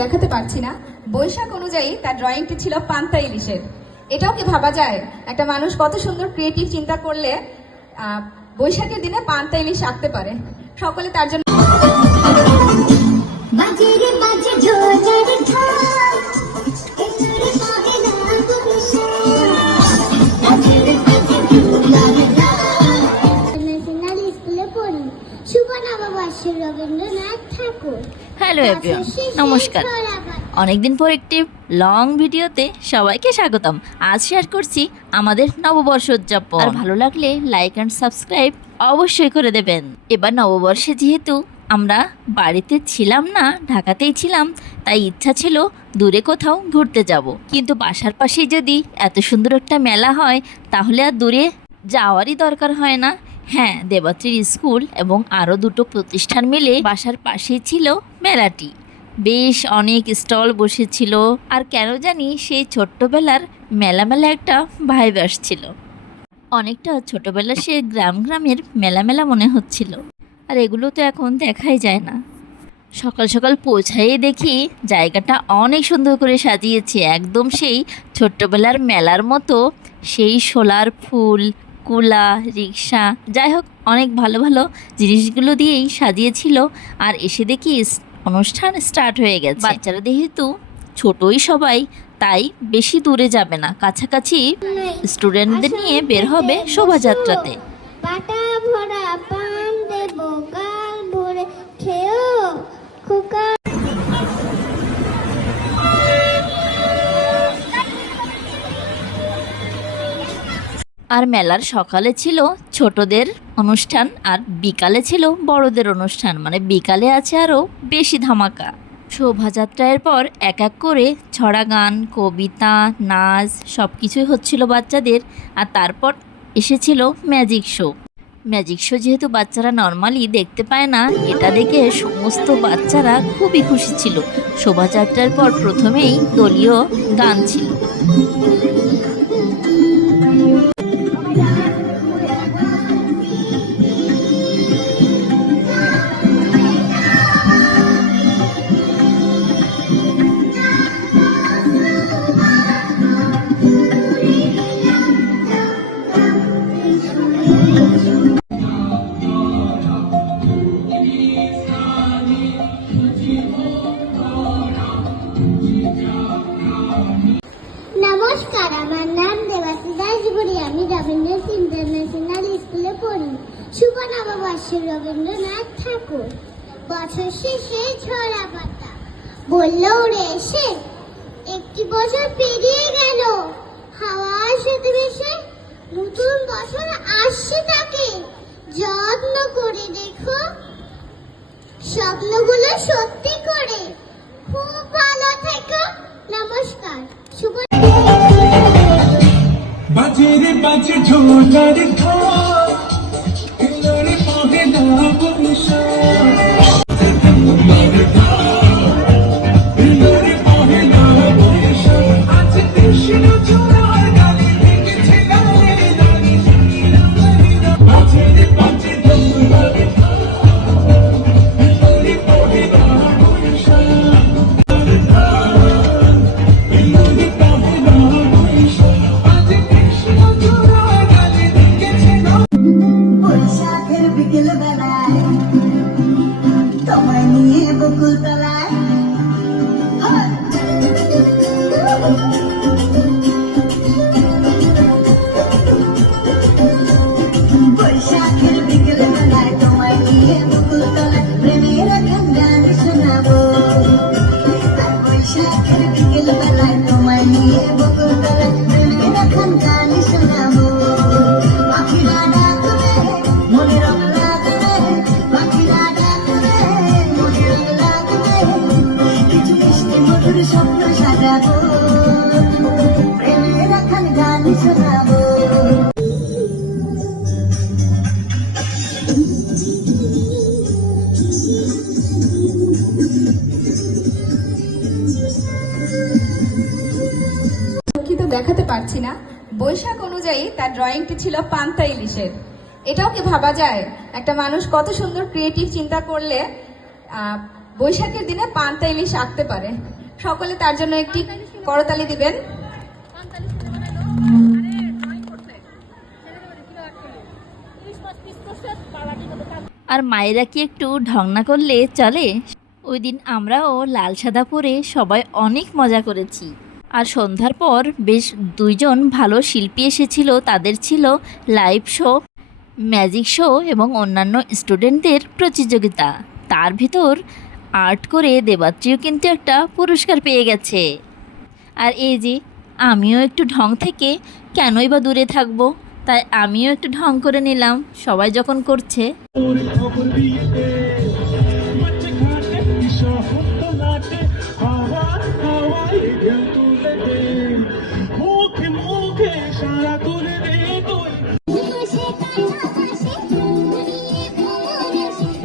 দেখাতে পারছি না। বৈশাখ অনুযায়ী তার ড্রয়িংটি ছিল পান্তা ইলিশের। এটাও কি ভাবা যায় একটা মানুষ কত সুন্দর ক্রিয়েটিভ চিন্তা করলে বৈশাখের দিনে পান্তা ইলিশ আঁকতে পারে। সকলে তার জন্য হ্যালো এভরিওয়ান, নমস্কার। অনেকদিন পর একটি লং ভিডিওতে সবাইকে স্বাগতম। আজ শেয়ার করছি আমাদের নববর্ষ উদযাপন। আর ভালো লাগলে লাইক অ্যান্ড সাবস্ক্রাইব অবশ্যই করে দেবেন। এবার নববর্ষে যেহেতু আমরা বাড়িতে ছিলাম না, ঢাকাতেই ছিলাম, তাই ইচ্ছা ছিল দূরে কোথাও ঘুরতে যাব। কিন্তু বাসার পাশেই যদি এত সুন্দর একটা মেলা হয় তাহলে আর দূরে যাওয়ারই দরকার হয় না। হ্যাঁ, দেবত্রীর স্কুল এবং আরও দুটো প্রতিষ্ঠান মিলে বাসার পাশেই ছিল মেলাটি। বেশ অনেক স্টল বসেছিল, আর কেন জানি সেই ছোট্টবেলার মেলা একটা ভাইব আসছিল। অনেকটা ছোটবেলার সে গ্রামের মেলা মনে হচ্ছিল। আর এগুলো তো এখন দেখাই যায় না। সকাল সকাল পৌঁছাই দেখি জায়গাটা অনেক সুন্দর করে সাজিয়েছে, একদম সেই ছোট্টবেলার মেলার মতো। সেই শোলার ফুল, কুলা, রিক্সা, যাই হোক অনেক ভালো ভালো জিনিসগুলো দিয়েই সাজিয়েছিল। আর এসে দেখি অনুষ্ঠান স্টার্ট হয়ে গেছে। বাচ্চারা যেহেতু ছোটই সবাই, তাই বেশি দূরে যাবে না, কাছাকাছি স্টুডেন্টদের নিয়ে বের হবে শোভাযাত্রাতে। আর মেলার সকালে ছিল ছোটদের অনুষ্ঠান, আর বিকালে ছিল বড়দের অনুষ্ঠান। মানে বিকালে আছে আরও বেশি ধামাকা। শোভাযাত্রার পর এক এক করে ছড়া গান, কবিতা, নাচ সব কিছুই হচ্ছিল বাচ্চাদের। আর তারপর এসেছিল ম্যাজিক শো। ম্যাজিক শো যেহেতু বাচ্চারা নর্মালি দেখতে পায় না, এটা দেখে সমস্ত বাচ্চারা খুবই খুশি ছিল। শোভাযাত্রার পর প্রথমেই দলীয় গান ছিল। নমস্কার, আমার নাম দেবাশী দাসগুড়ি। আমি রবীন্দ্রনাথ ইন্টারন্যাশনাল স্কুলে পড়ি। শুভ নববর্ষ রবীন্দ্রনাথ ঠাকুর। বছর শেষে ঝরা পাতা বলল উড়ে এসে, একটি বছর পেরিয়ে গেল হাওয়ার সাথে ভেসে। নতুন বছর আসছে, তাকে যত্ন করে দেখো, স্বপ্নগুলো সত্যি করে। খুব ভালো থেকো। নমস্কার। শুভ বাজে রে বাজে ঝোলার ঘর, এলোরে পদে না বসা। এলোরে পদে না বসা, আজ কৃষ্ণ চূড়ার গালে ভেঙেছে গালে রানী। বাজে রে বাজে ঝোলার ঘর, এলোরে পদে না বসা। বৈশাখের বিকেল বেলায় তোমায় নিয়ে বকুল তলায়, বৈশাখের বিকেল বেলায় তোমায় নিয়ে বকুল তলায় প্রেমের গান গান শোনাবো। আর বৈশাখের বিকেল বেলায় তোমায় নিয়ে বকুল তলায় প্রেমের গান গান শোনাবো। পাখিরা ডাকবে, মনে রং লাগবে, পাখিরা ডাকবে, মনে রং লাগবে, কিছু মিষ্টি মধুর স্বপ্ন সাজাবো, প্রেমের গান গান শোনাবো। দেখাতে পারছি না। বৈশাখ অনুযায়ী তার ড্রয়িংটি ছিল পান্তা ইলিশের। এটাও কি ভাবা যায় একটা মানুষ কত সুন্দর ক্রিয়েটিভ চিন্তা করলে বৈশাখের দিনে পান্তা ইলিশ আঁকতে পারে। সকলে তার জন্য একটি করতালি দিবেন। আর মায়েরা কি একটু ঢং না করলে চলে? ওই দিন আমরাও লাল সাদা পরে সবাই অনেক মজা করেছি। আর সন্ধ্যার পর বেশ দুইজন ভালো শিল্পী এসেছিল, তাদের ছিল লাইভ শো, ম্যাজিক শো এবং অন্যান্য স্টুডেন্টদের প্রতিযোগিতা। তার ভিতর আর্ট করে দেবাত্রীও কিন্তু একটা পুরস্কার পেয়ে গেছে। আর এই যে আমিও একটু ঢং থেকে কেনই বা দূরে থাকবো, তাই আমিও একটু ঢং করে নিলাম সবাই যখন করছে। ওর খবর দিতে বাচ্চা ঘাটে শহর লাটে হাওয়া হাওয়ায় ঢেউ তুলে দে মুখে মুখে সারা করে দে তুই সে কাছে নিয়ে ভরে সে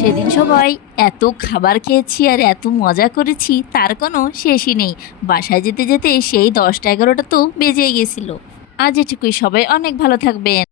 সেদিন সবাই এত খাবার খেয়েছি আর এত মজা করেছি, তার কোনো শেষই নেই। বাসায় যেতে যেতে সেই 10টা 11টা তো বেজে গেছিলো। আজ এটুকুই, সবাই অনেক ভালো থাকবেন।